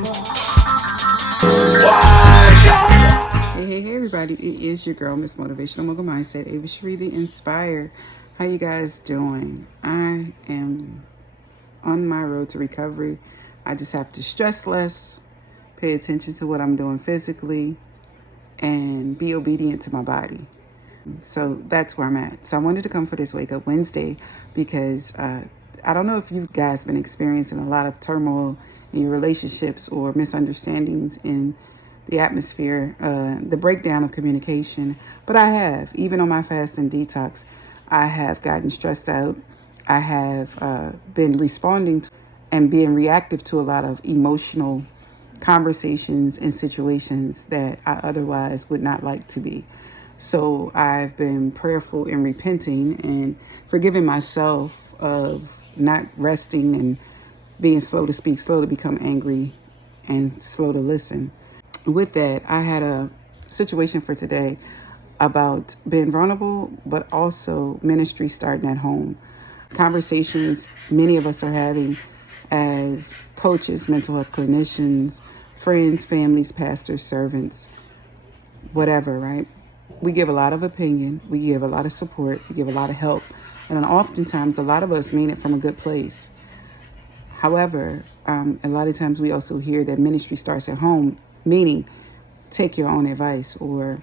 Hey, everybody. It is your girl, Miss Motivational Mogul Mindset, Ava Cherie, the Inspire. How you guys doing? I am on my road to recovery. I just have to stress less, pay attention to what I'm doing physically, and be obedient to my body. So that's where I'm at. So I wanted to come for this Wake Up Wednesday because I don't know if you guys been experiencing a lot of turmoil in your relationships or misunderstandings in the atmosphere, the breakdown of communication. But I have, even on my fast and detox, I have gotten stressed out. I have been responding to and being reactive to a lot of emotional conversations and situations that I otherwise would not like to be. So I've been prayerful and repenting and forgiving myself of not resting and being slow to speak, slow to become angry, and slow to listen. With that, I had a situation for today about being vulnerable, but also ministry starting at home. Conversations many of us are having as coaches, mental health clinicians, friends, families, pastors, servants, whatever, right? We give a lot of opinion, we give a lot of support, we give a lot of help, and oftentimes a lot of us mean it from a good place. However, a lot of times we also hear that ministry starts at home, meaning take your own advice or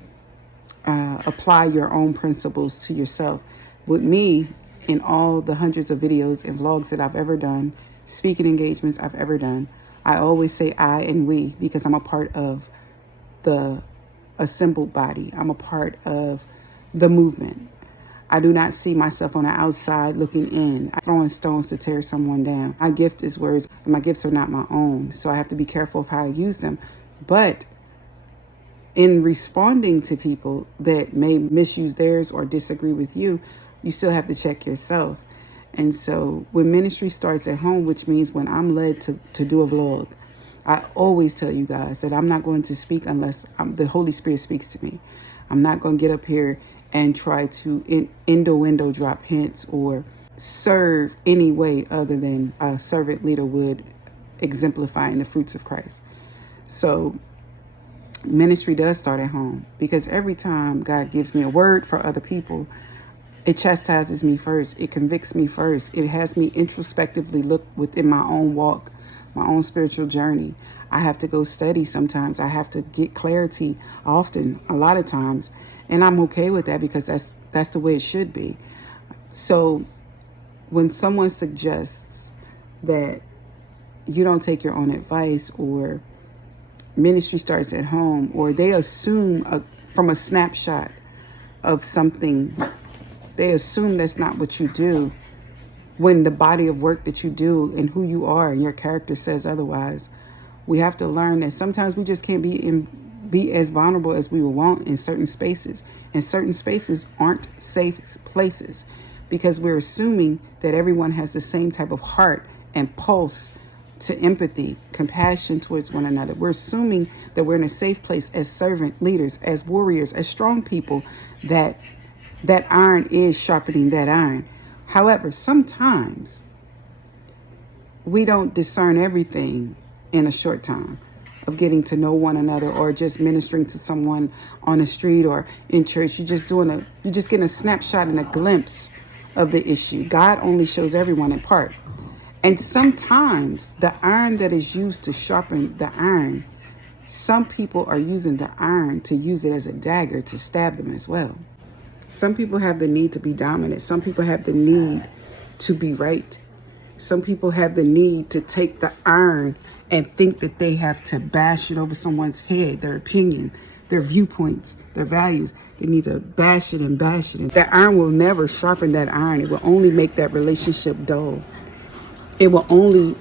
apply your own principles to yourself. With me, in all the hundreds of videos and vlogs that I've ever done, speaking engagements I've ever done, I always say I and we because I'm a part of the assembled body. I'm a part of the movement. I do not see myself on the outside looking in, throwing stones to tear someone down. My gift is words. My gifts are not my own, so I have to be careful of how I use them. But in responding to people that may misuse theirs or disagree with you, you still have to check yourself. And so when ministry starts at home, which means when I'm led to do a vlog, I always tell you guys that I'm not going to speak unless the Holy Spirit speaks to me. I'm not going to get up here and try to innuendo drop hints or serve any way other than a servant leader would, exemplifying the fruits of Christ. So ministry does start at home because every time God gives me a word for other people, it chastises me first. It convicts me first. It has me introspectively look within my own walk, my own spiritual journey. I have to go study sometimes. I have to get clarity often, a lot of times. And I'm okay with that because that's the way it should be. So when someone suggests that you don't take your own advice or ministry starts at home, or they assume from a snapshot of something, they assume that's not what you do, when the body of work that you do and who you are and your character says otherwise. We have to learn that sometimes we just can't be as vulnerable as we would want in certain spaces. And certain spaces aren't safe places because we're assuming that everyone has the same type of heart and pulse to empathy, compassion towards one another. We're assuming that we're in a safe place as servant leaders, as warriors, as strong people, that iron is sharpening that iron. However, sometimes we don't discern everything in a short time of getting to know one another or just ministering to someone on the street or in church. You're just getting a snapshot and a glimpse of the issue. God only shows everyone in part. And sometimes the iron that is used to sharpen the iron, some people are using the iron to use it as a dagger to stab them as well. Some people have the need to be dominant. Some people have the need to be right. Some people have the need to take the iron and think that they have to bash it over someone's head, their opinion, their viewpoints, their values. They need to bash it and bash it. And that iron will never sharpen that iron. It will only make that relationship dull. It will only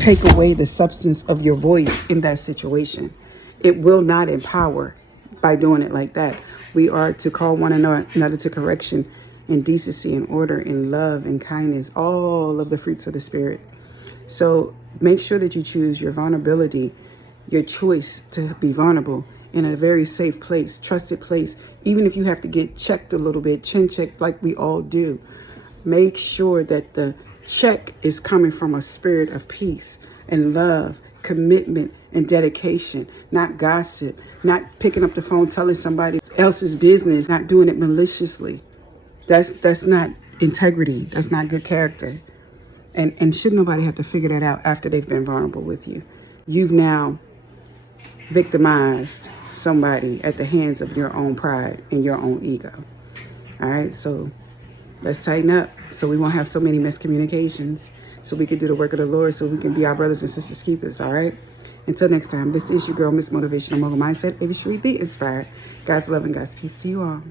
take away the substance of your voice in that situation. It will not empower by doing it like that. We are to call one another to correction in decency and order, in love and kindness, all of the fruits of the Spirit. So make sure that you choose your vulnerability, your choice to be vulnerable in a very safe place, trusted place. Even if you have to get checked a little bit, chin checked like we all do, make sure that the check is coming from a spirit of peace and love commitment and dedication, not gossip, not picking up the phone telling somebody else's business, not doing it maliciously. That's not integrity. That's not good character. And should nobody have to figure that out after they've been vulnerable with you. You've now victimized somebody at the hands of your own pride and your own ego. All right, so let's tighten up so we won't have so many miscommunications, so we can do the work of the Lord, so we can be our brothers and sisters keepers, all right? Until next time, this is your girl, Miss Motivational Mogul Mindset, Ava Sheree, the Inspired. God's love and God's peace to you all.